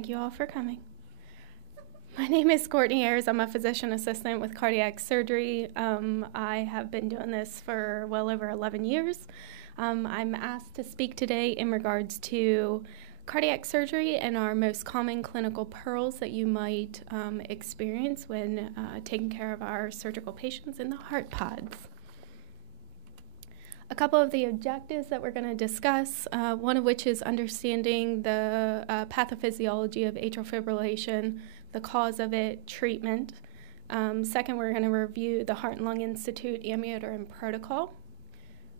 Thank you all for coming. My name is Courtney Ayres. I'm a physician assistant with cardiac surgery. I have been doing this for well over 11 years. I'm asked to speak today in regards to cardiac surgery and our most common clinical pearls that you might experience when taking care of our surgical patients in the heart pods. A couple of the objectives that we're going to discuss, one of which is understanding the pathophysiology of atrial fibrillation, the cause of it, treatment. Second, we're going to review the Heart and Lung Institute Amiodarone Protocol.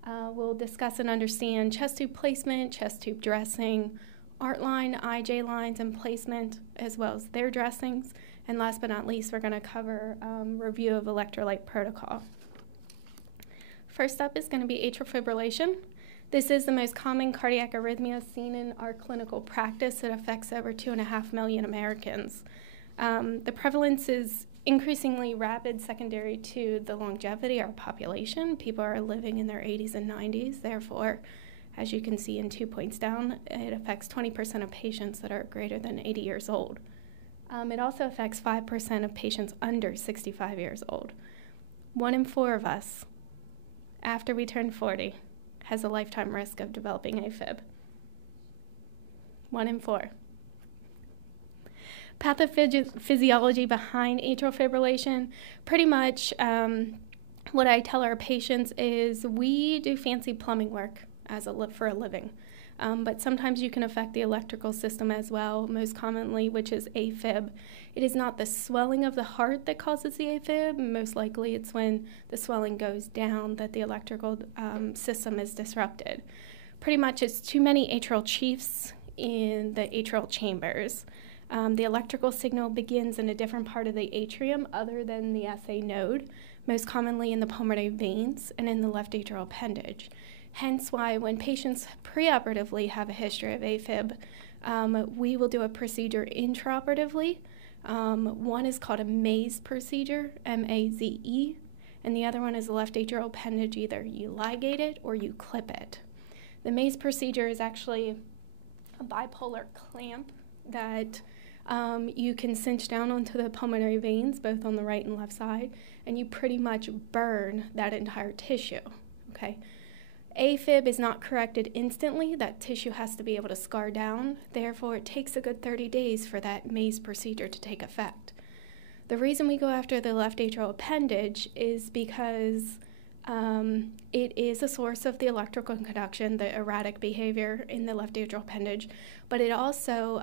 We'll discuss and understand chest tube placement, chest tube dressing, Artline, IJ lines and placement, as well as their dressings. And last but not least, we're going to cover review of Electrolyte Protocol. First up is going to be atrial fibrillation. This is the most common cardiac arrhythmia seen in our clinical practice. It affects over 2.5 million Americans. The prevalence is increasingly rapid secondary to the longevity of our population. People are living in their 80s and 90s. Therefore, as you can see in 2 points down, it affects 20% of patients that are greater than 80 years old. It also affects 5% of patients under 65 years old. 1 in 4 of us, after we turn 40, has a lifetime risk of developing Afib. 1 in 4. Pathophysiology behind atrial fibrillation, pretty much what I tell our patients is we do fancy plumbing work for a living. But sometimes you can affect the electrical system as well, most commonly, which is Afib. It is not the swelling of the heart that causes the Afib. Most likely it's when the swelling goes down that the electrical system is disrupted. Pretty much it's too many atrial chiefs in the atrial chambers. The electrical signal begins in a different part of the atrium other than the SA node, most commonly in the pulmonary veins and in the left atrial appendage. Hence why when patients preoperatively have a history of Afib, we will do a procedure intraoperatively. One is called a maze procedure, M-A-Z-E, and the other one is the left atrial appendage. Either you ligate it or you clip it. The maze procedure is actually a bipolar clamp that you can cinch down onto the pulmonary veins, both on the right and left side, and you pretty much burn that entire tissue, okay? Afib is not corrected instantly. That tissue has to be able to scar down. Therefore, it takes a good 30 days for that maze procedure to take effect. The reason we go after the left atrial appendage is because it is a source of the electrical conduction, the erratic behavior in the left atrial appendage, but it also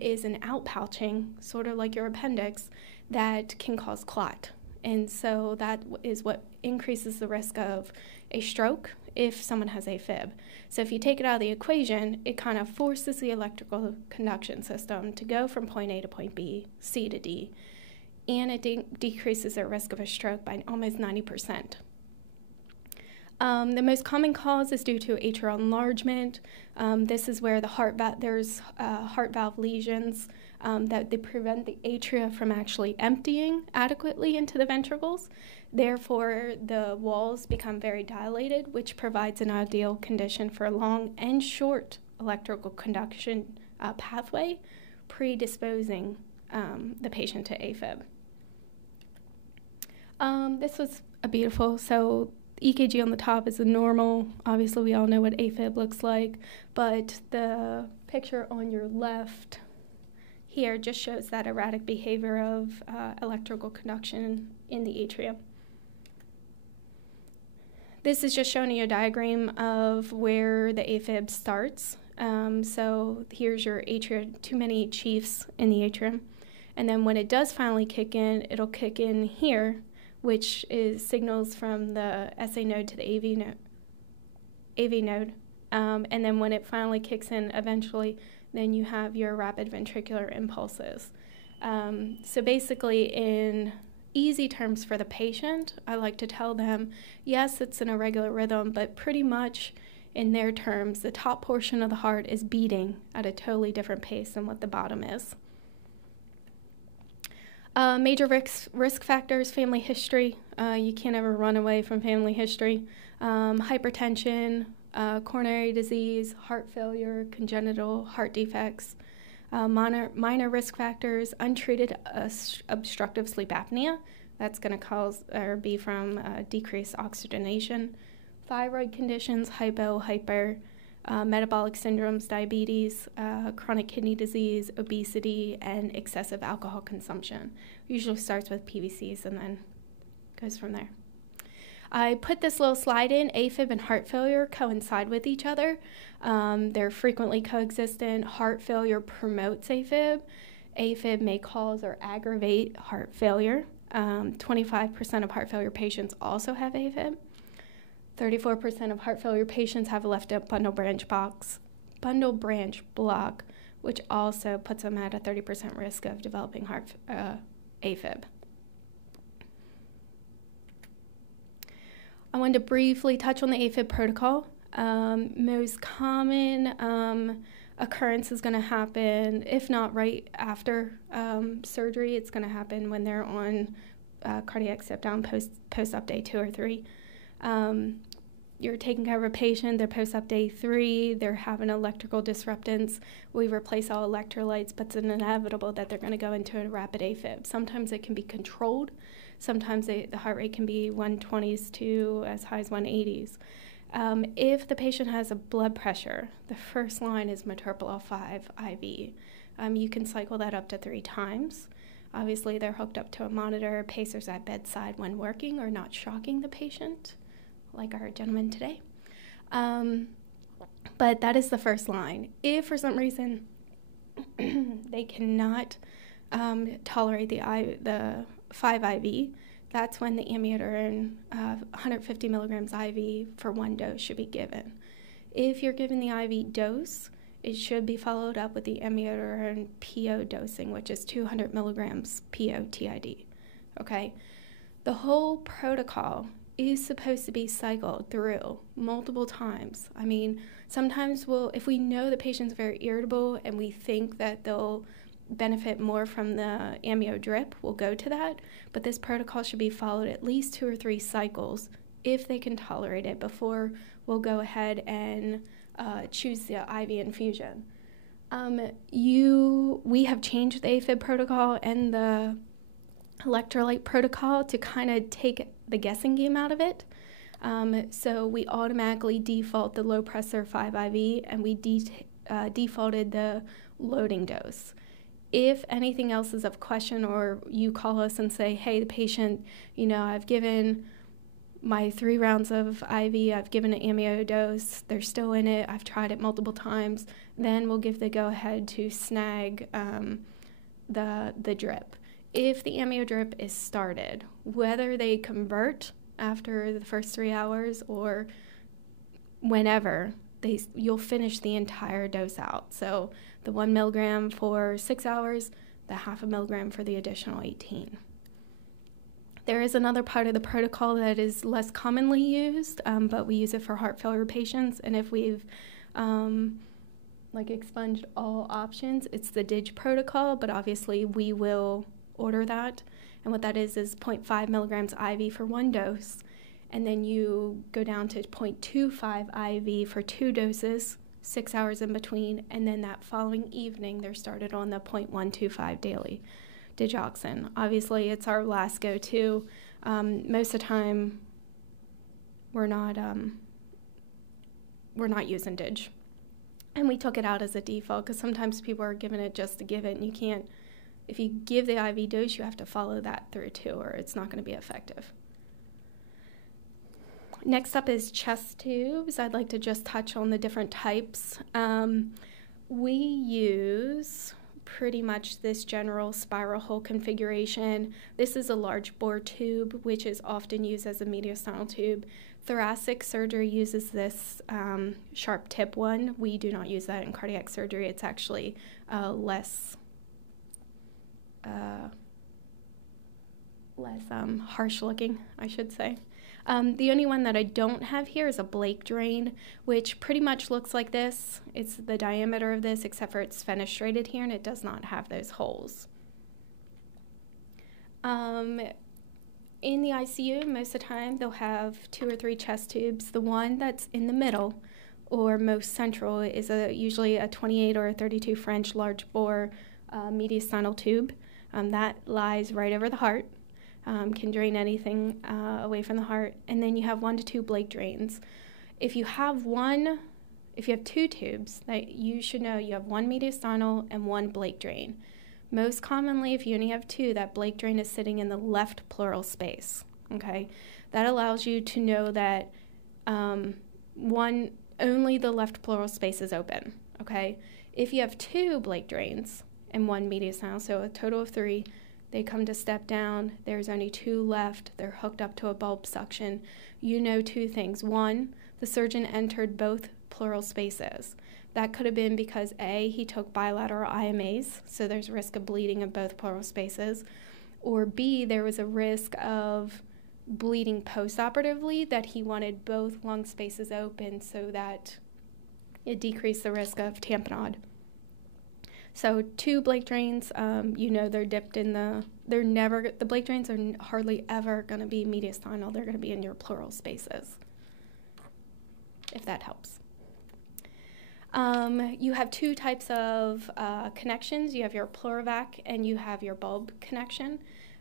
is an outpouching, sort of like your appendix, that can cause clot. And so that is what increases the risk of a stroke if someone has Afib. So if you take it out of the equation, it kind of forces the electrical conduction system to go from point A to point B, C to D, and it decreases their risk of a stroke by almost 90%. The most common cause is due to atrial enlargement. This is where there's heart valve lesions that they prevent the atria from actually emptying adequately into the ventricles. Therefore, the walls become very dilated, which provides an ideal condition for a long and short electrical conduction pathway, predisposing the patient to Afib. This was a beautiful, so EKG on the top is a normal. Obviously, we all know what Afib looks like, but the picture on your left here just shows that erratic behavior of electrical conduction in the atrium. This is just showing you a diagram of where the Afib starts. So here's your atria, too many chiefs in the atrium. And then when it does finally kick in, it'll kick in here, which is signals from the SA node to the AV node. And then when it finally kicks in eventually, then you have your rapid ventricular impulses. So basically, in easy terms for the patient, I like to tell them, yes, it's an irregular rhythm, but pretty much in their terms, the top portion of the heart is beating at a totally different pace than what the bottom is. Major risk factors, family history. You can't ever run away from family history. Hypertension, coronary disease, heart failure, congenital heart defects, Minor risk factors: untreated obstructive sleep apnea. That's going to cause or be from decreased oxygenation. Thyroid conditions: hypo, hyper. Metabolic syndromes: diabetes, chronic kidney disease, obesity, and excessive alcohol consumption. Usually starts with PVCs and then goes from there. I put this little slide in. Afib and heart failure coincide with each other. They're frequently coexistent. Heart failure promotes Afib. Afib may cause or aggravate heart failure. 25% of heart failure patients also have Afib. 34% of heart failure patients have a left bundle branch block, which also puts them at a 30% risk of developing Afib. I wanted to briefly touch on the Afib protocol. Most common occurrence is going to happen, if not right after surgery, it's going to happen when they're on cardiac step-down post-op day 2 or 3. You're taking care of a patient, they're post-op day 3, they're having electrical disruptance. We replace all electrolytes, but it's inevitable that they're going to go into a rapid Afib. Sometimes it can be controlled. Sometimes the heart rate can be 120s to as high as 180s. If the patient has a blood pressure, the first line is metoprolol 5 IV. You can cycle that up to 3 times. Obviously, they're hooked up to a monitor, pacers at bedside when working or not shocking the patient, like our gentleman today. But that is the first line. If for some reason they cannot tolerate the 5 IV, that's when the amiodarone 150 milligrams IV for 1 dose should be given. If you're given the IV dose, it should be followed up with the amiodarone PO dosing, which is 200 milligrams PO TID. Okay? The whole protocol is supposed to be cycled through multiple times. I mean, sometimes if we know the patient's very irritable and we think that they'll benefit more from the amio drip, we'll go to that, but this protocol should be followed at least 2 or 3 cycles if they can tolerate it before we'll go ahead and choose the IV infusion. We have changed the Afib protocol and the Electrolyte Protocol to kind of take the guessing game out of it. So we automatically default the low pressure 5 IV, and we defaulted the loading dose. If anything else is of question, or you call us and say, hey, the patient, I've given my 3 rounds of IV, I've given an amio dose, they're still in it, I've tried it multiple times, then we'll give the go-ahead to snag the drip. If the amio drip is started, whether they convert after the first 3 hours or whenever, you'll finish the entire dose out. So the 1 milligram for 6 hours, the 0.5 milligram for the additional 18. There is another part of the protocol that is less commonly used, but we use it for heart failure patients. And if we've expunged all options, it's the DIG protocol, but obviously we will order that. And what that is 0.5 milligrams IV for 1 dose, and then you go down to 0.25 IV for 2 doses, 6 hours in between, and then that following evening they're started on the 0.125 daily digoxin. Obviously, it's our last go-to. Most of the time, we're not using dig, and we took it out as a default because sometimes people are giving it just to give it, and you can't. If you give the IV dose, you have to follow that through too, or it's not going to be effective. Next up is chest tubes. I'd like to just touch on the different types. We use pretty much this general spiral hole configuration. This is a large bore tube, which is often used as a mediastinal tube. Thoracic surgery uses this sharp tip one. We do not use that in cardiac surgery. It's actually less harsh looking, I should say. The only one that I don't have here is a Blake drain, which pretty much looks like this. It's the diameter of this, except for it's fenestrated here, and it does not have those holes. In the ICU, most of the time, they'll have 2 or 3 chest tubes. The one that's in the middle or most central is usually a 28 or a 32 French large bore mediastinal tube that lies right over the heart, can drain anything away from the heart. And then you have 1 to 2 Blake drains. If you have two tubes, that you should know you have 1 mediastinal and 1 Blake drain. Most commonly, if you only have 2, that Blake drain is sitting in the left pleural space. Okay, that allows you to know that only the left pleural space is open. Okay, if you have 2 Blake drains and 1 mediastinal, so a total of 3, they come to step down. There's only 2 left. They're hooked up to a bulb suction. You know 2 things. 1, the surgeon entered both pleural spaces. That could have been because A, he took bilateral IMAs, so there's risk of bleeding in both pleural spaces, or B, there was a risk of bleeding postoperatively, that he wanted both lung spaces open so that it decreased the risk of tamponade. So 2 Blake drains, they're dipped in the Blake drains are hardly ever going to be mediastinal. They're going to be in your pleural spaces, if that helps. You have 2 types of connections. You have your PleuroVAC and you have your bulb connection.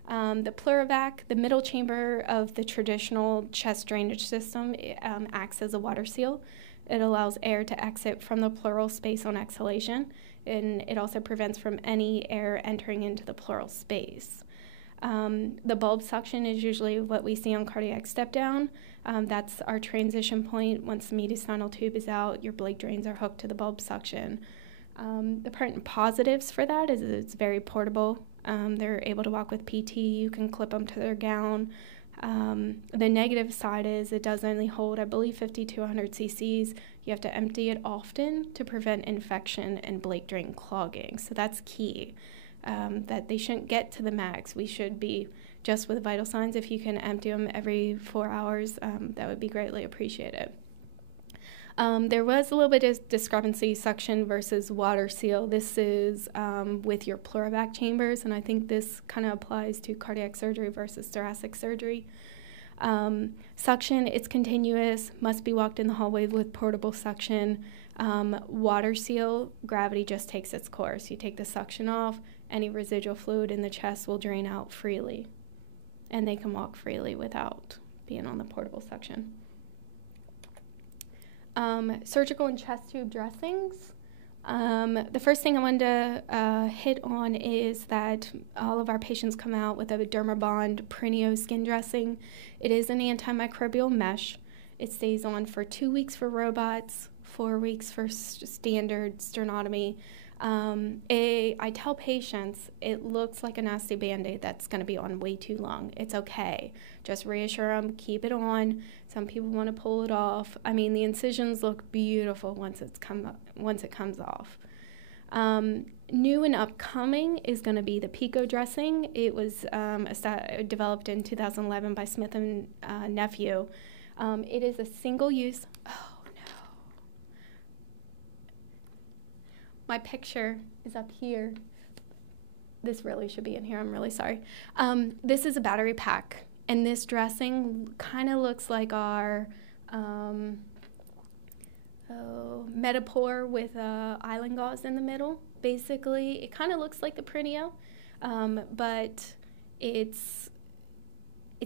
The PleuroVAC, the middle chamber of the traditional chest drainage system, acts as a water seal. It allows air to exit from the pleural space on exhalation, and it also prevents from any air entering into the pleural space. The bulb suction is usually what we see on cardiac step-down. That's our transition point. Once the mediastinal tube is out, your Blake drains are hooked to the bulb suction. The positives for that is it's very portable. They're able to walk with PT. You can clip them to their gown. The negative side is it does only hold, I believe, 50 to 100 cc's. You have to empty it often to prevent infection and Blake drain clogging. So that's key. That they shouldn't get to the max. We should be just with vital signs. If you can empty them every 4 hours, that would be greatly appreciated. There was a little bit of discrepancy, suction versus water seal. This is with your PleuroVAC chambers, and I think this kind of applies to cardiac surgery versus thoracic surgery. Suction, it's continuous, must be walked in the hallway with portable suction. Water seal, gravity just takes its course. You take the suction off, any residual fluid in the chest will drain out freely, and they can walk freely without being on the portable suction. Surgical and chest tube dressings. The first thing I wanted to hit on is that all of our patients come out with a Dermabond PRINEO skin dressing. It is an antimicrobial mesh. It stays on for 2 weeks for robots, 4 weeks for standard sternotomy. I tell patients it looks like a nasty Band-Aid that's going to be on way too long. It's okay. Just reassure them, keep it on. Some people want to pull it off. I mean, the incisions look beautiful once it comes off. New and upcoming is going to be the PICO Dressing. It was developed in 2011 by Smith and Nephew. It is a single-use. My picture is up here. This really should be in here. I'm really sorry. This is a battery pack, and this dressing kind of looks like our Metapore with island gauze in the middle. Basically, it kind of looks like the PRINEO, but it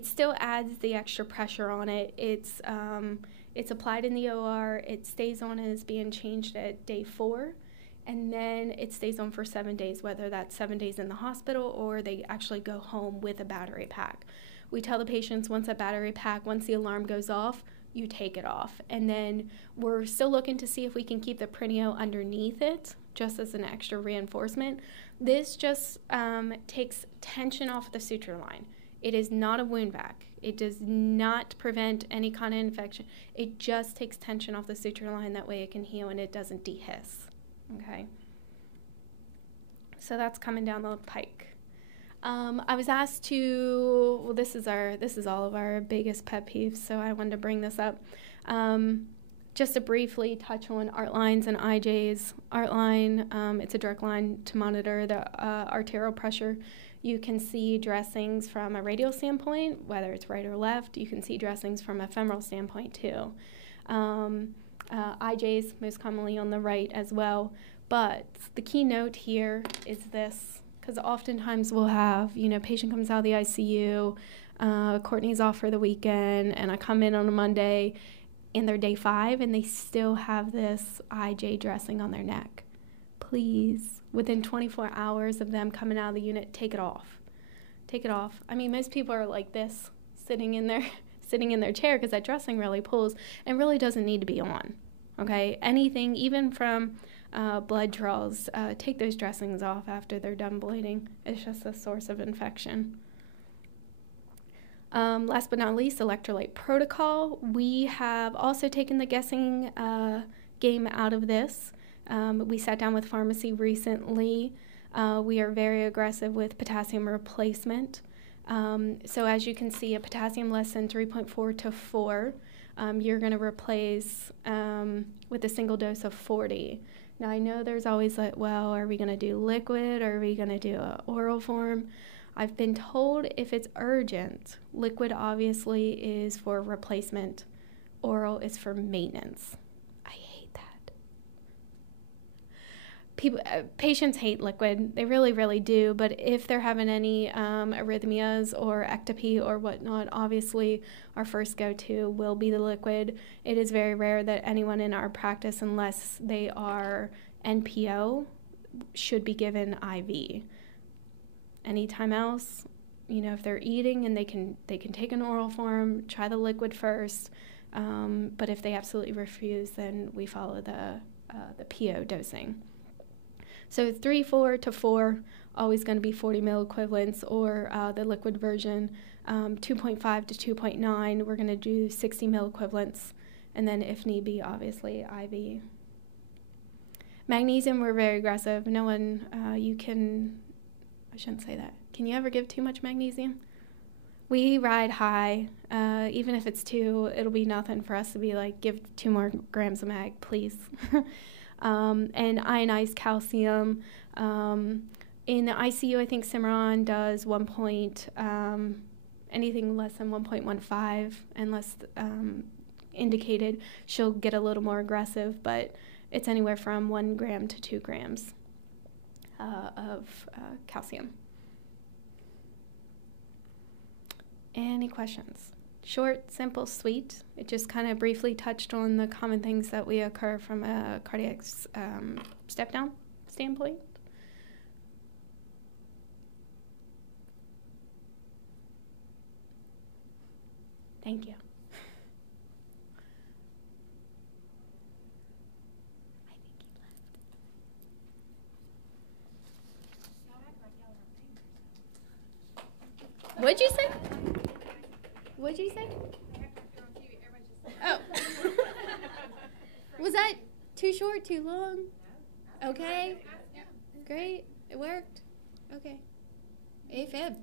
still adds the extra pressure on it. It's applied in the OR. It stays on and is being changed at day 4. And then it stays on for 7 days, whether that's 7 days in the hospital or they actually go home with a battery pack. We tell the patients once the alarm goes off, you take it off. And then we're still looking to see if we can keep the PRINEO underneath it, just as an extra reinforcement. This just takes tension off the suture line. It is not a wound vac. It does not prevent any kind of infection. It just takes tension off the suture line. That way it can heal and it doesn't dehiss. Okay, so that's coming down the pike. I was asked to, well, this is all of our biggest pet peeves, so I wanted to bring this up. Just to briefly touch on Artlines and IJs. Artline, it's a direct line to monitor the arterial pressure. You can see dressings from a radial standpoint, whether it's right or left. You can see dressings from a femoral standpoint too. IJs, most commonly on the right as well. But the key note here is this, because oftentimes we'll have, patient comes out of the ICU, Courtney's off for the weekend, and I come in on a Monday, and they're day 5, and they still have this IJ dressing on their neck. Please, within 24 hours of them coming out of the unit, take it off. Take it off. I mean, most people are like this, sitting in their chair, because that dressing really pulls and really doesn't need to be on. Okay, anything, even from blood draws, take those dressings off after they're done bleeding. It's just a source of infection. Last but not least, Electrolyte Protocol. We have also taken the guessing game out of this. We sat down with pharmacy recently. We are very aggressive with potassium replacement. So as you can see, a potassium less than 3.4 to 4, you're going to replace with a single dose of 40. Now, I know there's always like, well, are we going to do liquid or are we going to do an oral form? I've been told if it's urgent, liquid obviously is for replacement, oral is for maintenance. I hate that. Patients hate liquid. They really, really do. But if they're having any arrhythmias or ectopy or whatnot, obviously our first go-to will be the liquid. It is very rare that anyone in our practice, unless they are NPO, should be given IV. Anytime else, if they're eating and they can take an oral form, try the liquid first. But if they absolutely refuse, then we follow the PO dosing. So 3.4 to 4, always going to be 40 milliequivalents, or the liquid version. 2.5 to 2.9, we're going to do 60 milliequivalents, and then if need be, obviously IV. Magnesium, we're very aggressive. No one, I shouldn't say that. Can you ever give too much magnesium? We ride high. Even if it's 2, it'll be nothing for us to be like, give 2 more grams of mag, please. And ionized calcium. In the ICU, I think Cimarron does anything less than 1.15, unless indicated, she'll get a little more aggressive, but it's anywhere from 1 gram to 2 grams of calcium. Any questions? Short, simple, sweet. It just kind of briefly touched on the common things that we occur from a cardiac step-down standpoint. Thank you. I think he left. What'd you say? What'd you say? Oh. Was that too short, too long? Okay. Great. It worked. Okay. Afib.